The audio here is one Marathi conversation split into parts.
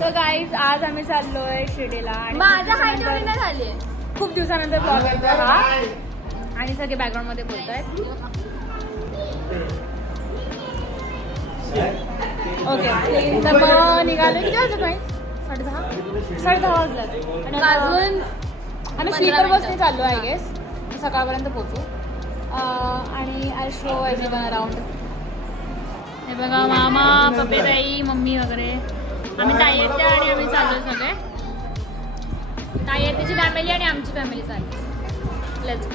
तर गाईज आज आम्ही चाललोय शिर्डीला आणि माझा हाय जेवण नाही झाले. खूप दिवसानंतर ब्लॉग येतोय हा आणि सगळे बॅकग्राऊंड मध्ये बोलतायत. ओके तर मग निघालो. किती वाजले बाई? 10:30 वाजल्यात आणि अजून आम्ही स्लीपर बसने चाललो आय गेस. सकाळपर्यंत पोहोचू आणि आय शो एव्हरीवन अराउंड. हे बघा मामा पप्पे ताई मम्मी वगैरे. आम्ही ताई येते आणि आम्ही चाललो सगळे. ताई येतेची फॅमिली आणि आमची फॅमिली चालली. लेट्स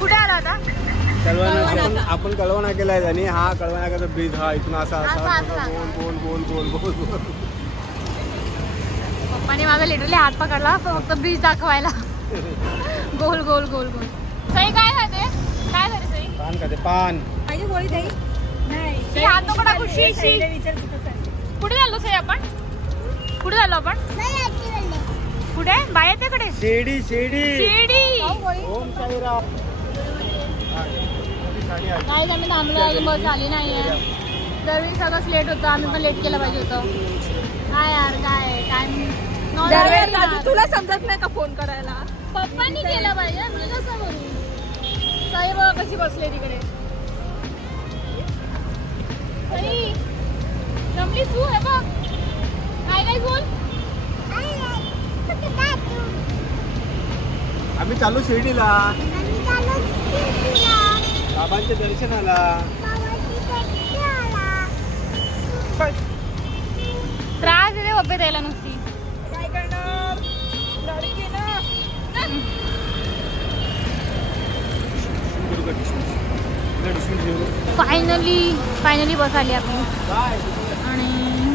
कुठे आला आता? आपण कळवा नाक्याला आहे आणि हा कळवा नाक्याचा ब्रिज हा इथून असा गोल गोल गोल गोल गोल. पप्पाने माझा लिटरली हात पकडला फक्त ब्रिज दाखवायला. गोल गोल गोल गोल. सई काय खाते? काय खाते सई? पान खाते पान. माझी गोळी दही नाही. हात नको खुशी. कुठे चाललो सई आपण? कुठे चाललो आपण? कुठे? बायाच्याकडे शिर्डी शिर्डी शिर्डी. ओम साईराम. काय आम्ही थांबलो आहे. बस आली नाहीये. दरवेळी सगळंच लेट होतं. आम्ही पण लेट केलं पाहिजे होतं. काय यार काय टाइम तुला समजत नाही का फोन करायला? पप्पांनी केलं पाहिजे. मी कसं करू? साई बघा कशी बसले तिकडे. साई जमली तू आहे बघ. काय काय बोल. आम्ही चालू शिर्डीला बाबांच्या दर्शनाला. त्रास देते पप्पे द्यायला नुसती. काय करणार? लडकी ना. फायनली बस आली आपली आणि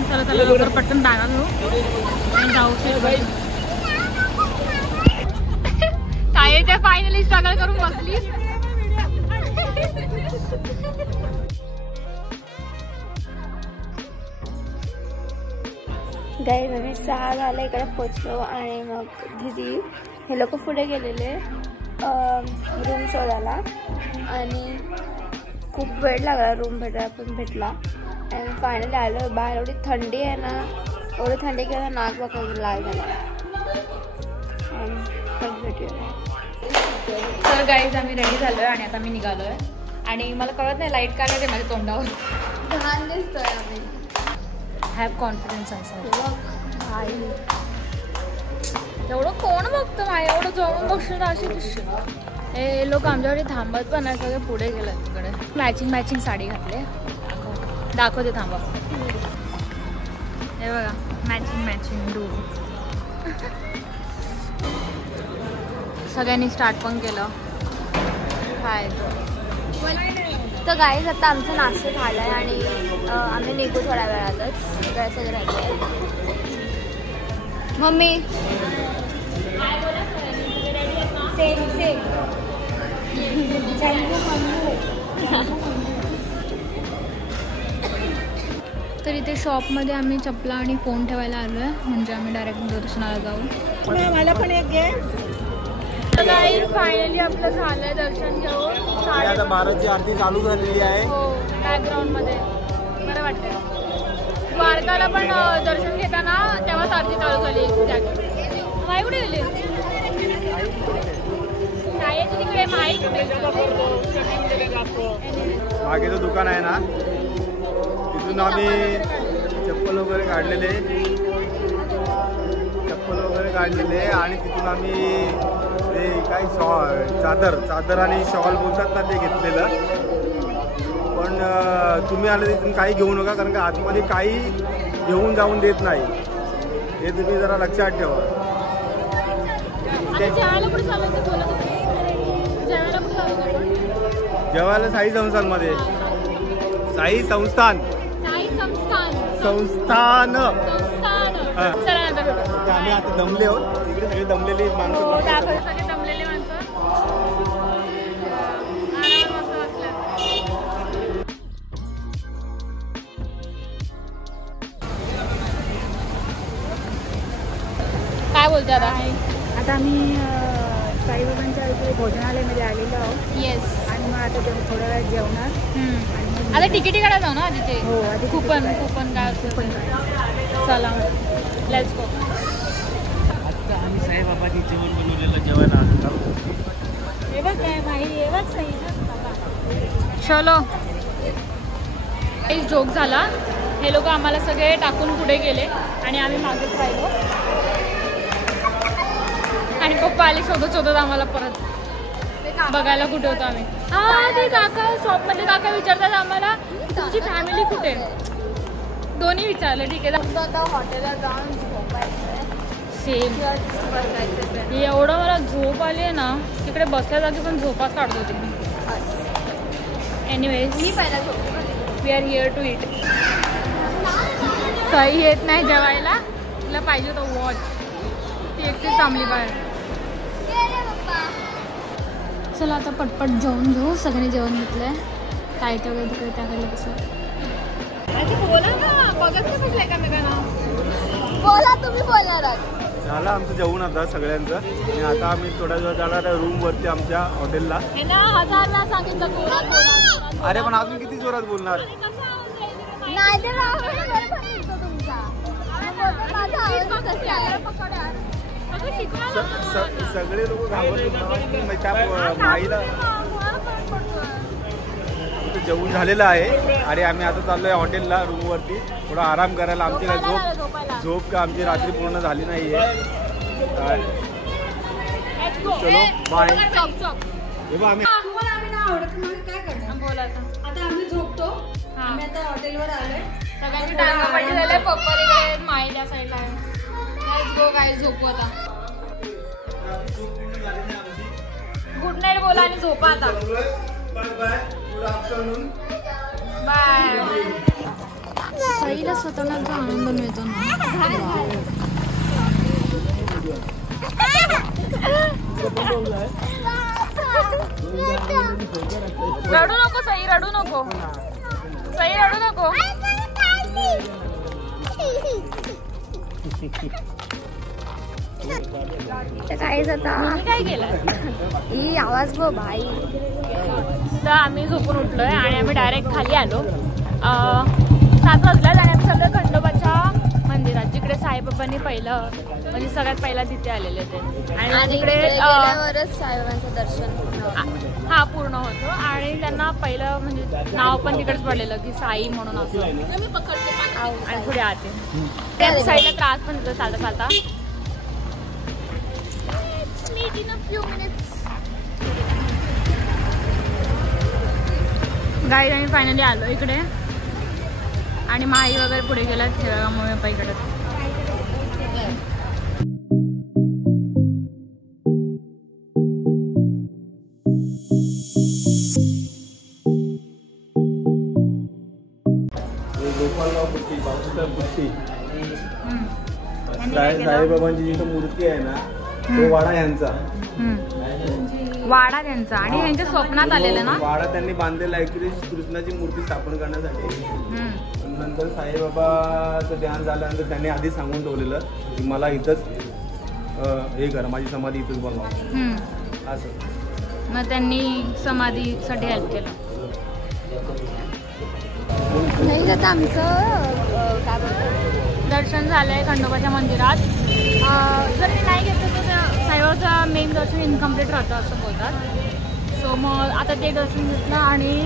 चला चला लवकर पटकन दागा घेऊ जाऊ. काय ते फायनली स्ट्रगल करून बसली. गाईज आम्ही 6 झाला इकडे पोचलो आणि मग दीदी हे लोक पुढे गेलेले रूम शोधायला आणि खूप वेळ लागला रूम भेटला आणि फायनली आलो. बाहेर एवढी थंडी आहे ना. एवढी थंडी की नाक बघायला लाल झाला. तर गाईज आम्ही रेडी झालोय आणि आता मी निघालोय आणि मला कळत नाही लाईट काय ते माझ्या तोंडावर. छान दिसतोय. आम्ही हॅव कॉन्फिडन्स एवढं कोण बघतं माझ्या. एवढं जवळून बघशील तर अशी दिसते. हे लोक आमच्याकडे थांबत पण नाही. सगळे पुढे गेलं तिकडे. मॅचिंग साडी घातली. दाखवते थांबा. हे बघा मॅचिंग डू. सगळ्यांनी स्टार्ट पण केलं खायचं. तर गाईज आता आमचा नाश्ता झाला आहे आणि आम्ही निघू थोड्या वेळातच. सगळे राहिले मम्मी सेम तर इथे शॉपमध्ये आम्ही चपला आणि फोन ठेवायला आलो आहे. म्हणजे आम्ही डायरेक्ट दर्शनाला जाऊ. मला पण एक घे. फायनली आपलं झालंय दर्शन घेऊन. आता 12ची आरती चालू झालेली आहे. हो बॅकग्राऊंड मध्ये बरं वाटतंय. द्वारकाला पण दर्शन घेताना तेव्हाच आरती चालू झाली. माई कुठे गेली? तिकडे मागेचं दुकान आहे ना तिथून आम्ही चप्पल वगैरे काढलेले आणि तिथून आम्ही ते काय चादर आणि शॉल बोलतात ना ते घेतलेलं. पण तुम्ही आले तिथून काही घेऊ नका कारण का आतमध्ये काही घेऊन जाऊन देत नाही. हे तुम्ही जरा लक्षात ठेवा. जेवायला साई संस्थानमध्ये संस्थान आम्ही आता दमले आहोत. इकडे सगळे दमलेली माणसं. काय बोलते आता आम्ही साईबाबांच्या इथे भोजनालयामध्ये आलेलो आहोत. येस आणि मग आता थोड्या वेळात जेवणार. आता तिकीटी काढायला जाऊ ना आधीचे. हो आधी कुपन काय असतं. चला लेट्स गो. आता आम्ही साईबाबांनी जेवण बनवलेलं जेवण आणतो. हे बघ काय माही हे बघ सही. चलो जोक झाला. हे लोक आम्हाला सगळे टाकून पुढे गेले आणि आम्ही मागेच राहिलो आणि पप्पा आले शोधत आम्हाला परत बघायला कुठे होतो आम्ही. ते काका शॉपमध्ये काका विचारतात आम्हाला तुमची फॅमिली कुठे. दोन्ही विचारलं. ठीक आहे आता हॉटेलला जाऊन झोपायचं. सेम एवढं मला झोप आली आहे ना. तिकडे बसल्या जागी पण झोपाच काढत होती. एनिवेज मी पहिला झोपते. We are here to eat. काही येत नाही जेवायला. तिला पाहिजे होतं वॉच. ती एकटीच थांबली बाहेर. चला आता पटपट जेवून घेऊ. सगळ्यांनी जेवण घेतलंय. टाईट वगैरे तिकडे त्याकडे कसं बोला ना. बघत नाही कसं एकामेकांना. बोला तुम्ही बोलणार. झालं आमचं जेवण आता सगळ्यांचं. आणि आता आम्ही थोड्या वेळ जाणार आहे रूमवरती आमच्या हॉटेलला. 1000ला सांगितलं. अरे पण अजून किती जोरात बोलणार. नाही तर सगळे लोक घाबरले. त्या माईला जेवण झालेलं आहे आणि आम्ही आता चाललोय हॉटेलला रूमवरती थोडा आराम करायला. आमची काय झोप का आमची रात्री पूर्ण झाली नाहीये. चलो बाय. हे बघ आम्ही आता आम्ही झोपतो. आम्ही आता हॉटेलवर आलोय. सगळ्यांची टांगा पडली झाले. पप्पा तिकडे माई त्या साईडला आहे. Let's go guys. झोपू आता. गुड नाईट बोला आणि झोपा आता. बाय. सईला स्वतःला जो आनंद मिळतो ना. रडू नको सई. रडू नको सई. रडू नको. काय जाता काय केलं ही आवाज बघ भाई. तर आम्ही झोपून उठलोय आणि आम्ही डायरेक्ट खाली आलो. 7 वाजल्यात आणि आम्ही सगळं खंडोबाच्या मंदिरात जिकडे साईबाबांनी पहिलं म्हणजे सगळ्यात पहिला तिथे आलेले ते. आणि तिकडे साईबाबांचं दर्शन पूर्ण होतं. आणि त्यांना पहिलं म्हणजे नाव पण तिकडेच पडलेलं की साई म्हणून असं. आणि पुढे आते त्या साईडला त्रास पण होतो चालता चालता. in a few minutes. Guide आणि फायनली आलो इकडे आणि माई वगैरे पुढे गेला खेळामुळे पाईकडे. साईबाबांची जिथं मूर्ती आहे ना तो वाडा यांचा. वाडा त्यांचा आणि यांच्या स्वप्नात आलेलं ना. वाडा त्यांनी बांधलेला आहे कृष्णाची मूर्ती स्थापन करण्यासाठी. नंतर साईबाबाचं ध्यान झाल्यानंतर त्यांनी आधी सांगून ठेवलेलं की मला इथंच हे कर, माझी समाधी इथंच बनवा असं. मग त्यांनी समाधीसाठी हेल्प केलं. नाही आता आमचं काय बोलतो दर्शन झालंय खंडोबाच्या मंदिरात. जर मी नाही घेतलं तर साईबाबाचं मेन दर्शन इनकम्प्लीट राहतं असं बोलतात. सो मग आता ते दर्शन घेतलं आणि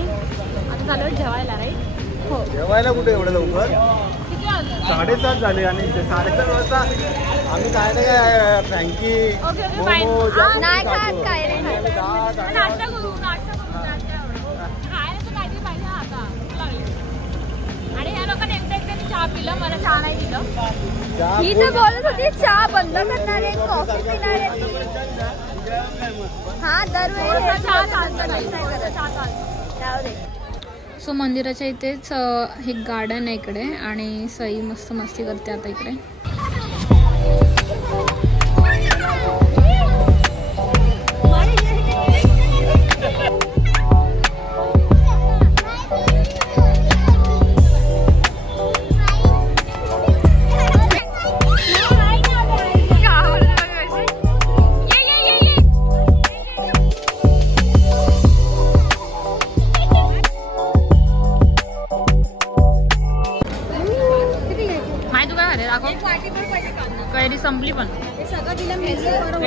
आता चालू जेवायला. राईट. हो जेवायला कुठे एवढं लवकर. 7:30 झाले आणि 7:30 वाजता आम्ही काय नाही काय फ्रँकी नाही खात काय रे. नाश्ता करू खायला तर काहीतरी पाहिजे आता. आणि ह्या लोकांनी एकट्याने चहा पिलं. मला चहा नाही दिलं. ही तर बोलत होती चहा बंद करणार आहे कॉफी पिणार आहे. हा दरवेळी चहा चालतं. सो मंदिराच्या इथेच हे गार्डन आहे इकडे आणि सई मस्त मस्ती करते आता इकडे.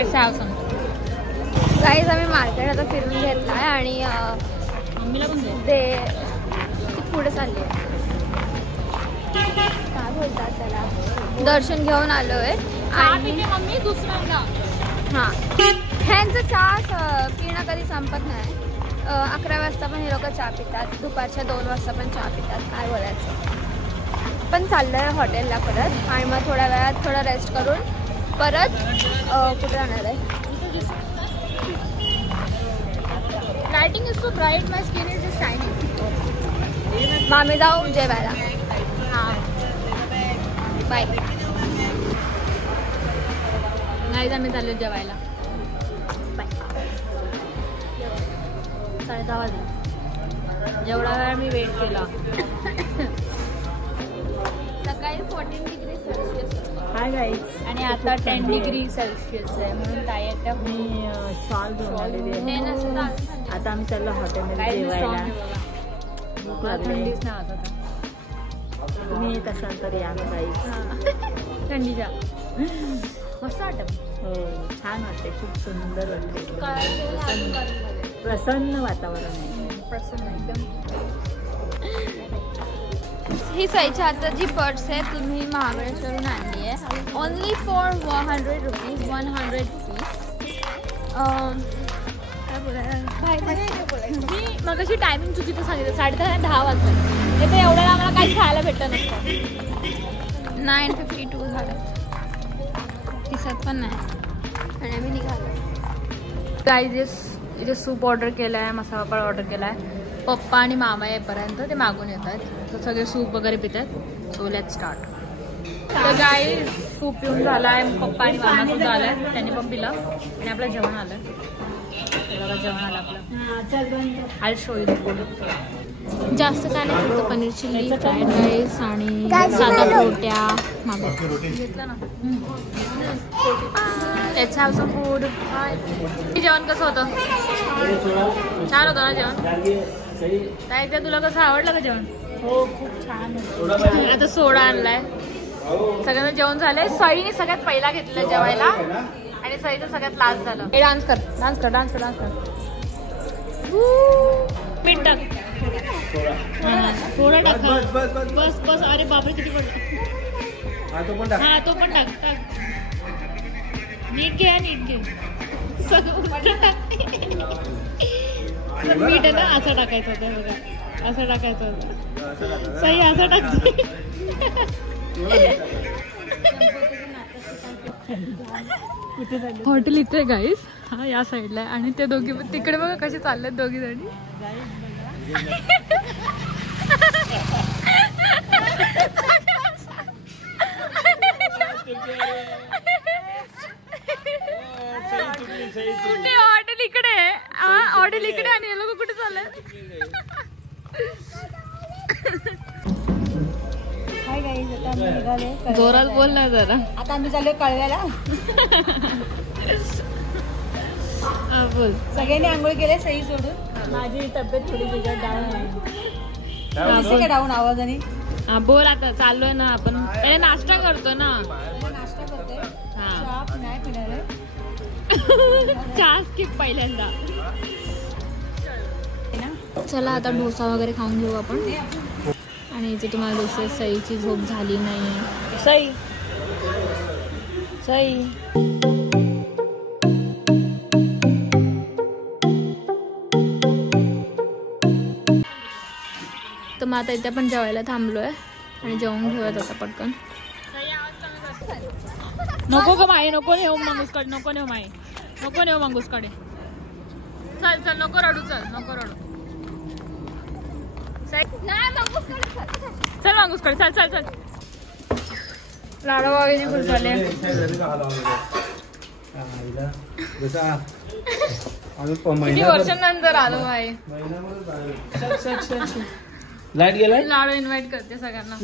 Let's have some. गाईज आम्ही मार्केट आता फिरून घेतलाय आणि मम्मीला पण दे. ते पुढे चालले काय बोलतात त्याला दर्शन घेऊन आलोय आणि मम्मी दुसऱ्यांदा हां ह्यांचं चहा पिणं कधी संपत नाही. 11 वाजता पण हे लोक चहा पितात, दुपारच्या 2 वाजता पण चहा पितात. काय बोलायचं. पण चाललंय हॉटेलला परत आणि मग थोड्या वेळात थोडं रेस्ट करून परत कुठे राहणार आहे. Lighting is so bright, my skin is just shining. मग आम्ही जाऊ जेवायला. हां बाय. नाही आम्ही चाललो जेवायला. बाय. 10:30 वाजले. जेवढा वेळ मी वेट केला. सकाळी 14 डिग्री सेल्सिअस हाय गाईज आणि आता 10 डिग्री सेल्सिअस आहे म्हणून ताई आता मी शॉल घेऊन आलेली आहे. आता आम्ही चाललो हॉटेलमध्ये जेवायला. थंडीच नाही आता तुम्ही येत असाल तर या गाईज. थंडीच्या मस्त वाटत. हो छान वाटते, खूप सुंदर वाटते. प्रसन्न वातावरण आहे. प्रसन्न एकदम. ही सईच्या हाताची पर्स आहे, तुम्ही महाबळेश्वरून आणली आहे. Only for 100 rupees. 100 रुपीज. काय बोलायला मी मग अशी टायमिंग चुकीचं सांगितलं. 10:30 वाजता ते एवढ्याला आम्हाला काही खायला भेटत नसतं. 9:52 झालं. दिसत पण नाही आणि आम्ही निघालो. गाईज इथे सूप ऑर्डर केलं आहे, मसाला पापड ऑर्डर केला आहे. पप्पा आणि मामा येईपर्यंत ते मागून येत आहेत, तर सगळे सूप वगैरे पितात. So let's start. तर गाईज सूप पिऊन झाला आहे. पप्पा आणि मामा सुद्धा आला आहे, त्यांनी पण पिलं आणि आपलं जेवण आलं. जेवण आलं आपलं. I show you the food. जास्त काय नाही, फक्त पनीर चिल्ली, फ्राईड राईस आणि साधा रोट्या मागवल्या. घेतलं ना. Let's have some food. जेवण कसं होतं? छान होतं ना जेवण? काय त्या तुला कसं आवडलं का जेवण? हो खूप छान. आता सोडा आणलाय. सगळ्यांना जेवण झालंय. सईने सगळ्यात पहिला घेतलं जेवायला आणि सईचं सगळ्यात लास्ट झालं. हे डान्स कर, डान्स कर, डान्स कर, डान्स कर. मीठ टाक. थोडा टाक. बस बस. अरे बापरे किती पडलं. हा तो पण टाक. टाक नीट घे, नीट घे. सगळं मीठ आहे ना, असं टाकायचं होतं बघा. असं टाकायचं होतं. सही असं टाकते. हॉटेल इथे गाईज. हा या साईडला आहे आणि ते दोघी तिकडे बघा कसे चाललेत दोघी जणी. कुठे हॉटेल इकडे आहे. हॉटेल इकडे आणि हे लोक कुठे चालले? हाय गाईज, आता आम्ही निघाले. जोरात बोल ना जरा. आता आम्ही चाललोय कळव्याला. बोल. सगळ्यांनी आंघोळ केले सई सोडून. माझी तब्येत थोडी बिघड डाऊन आहे. डाऊन आवाजाने. हा बोल. आता चाललोय ना आपण. पहिले नाश्ता करतो ना. नाश्ता करते. हा नाही पिणार. चहा स्किप पहिल्यांदा. चला आता डोसा वगैरे खाऊन घेऊ आपण. आणि इथे तुम्हाला दिसते सईची झोप झाली नाही. सई सई तर मग आता इथे आपण जेवायला थांबलोय आणि जेवून घेऊयात आता पटकन. नको ग माई, नको नेऊ मंगूसकडे. नको नेऊ माई, नको नेऊ मंगूसकडे. चल चल नको रडू. चल नको रडू. चल मंगूसकडे. चल चल चल. लाडू वगैरे खुश झाले. किती वर्षांनंतर आलो भाई. लाईट गेलाय. लाडू इन्व्हाइट करते सगळ्यांना.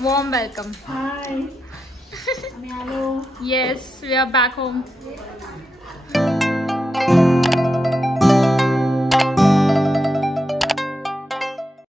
Warm welcome. Yes, we are back home.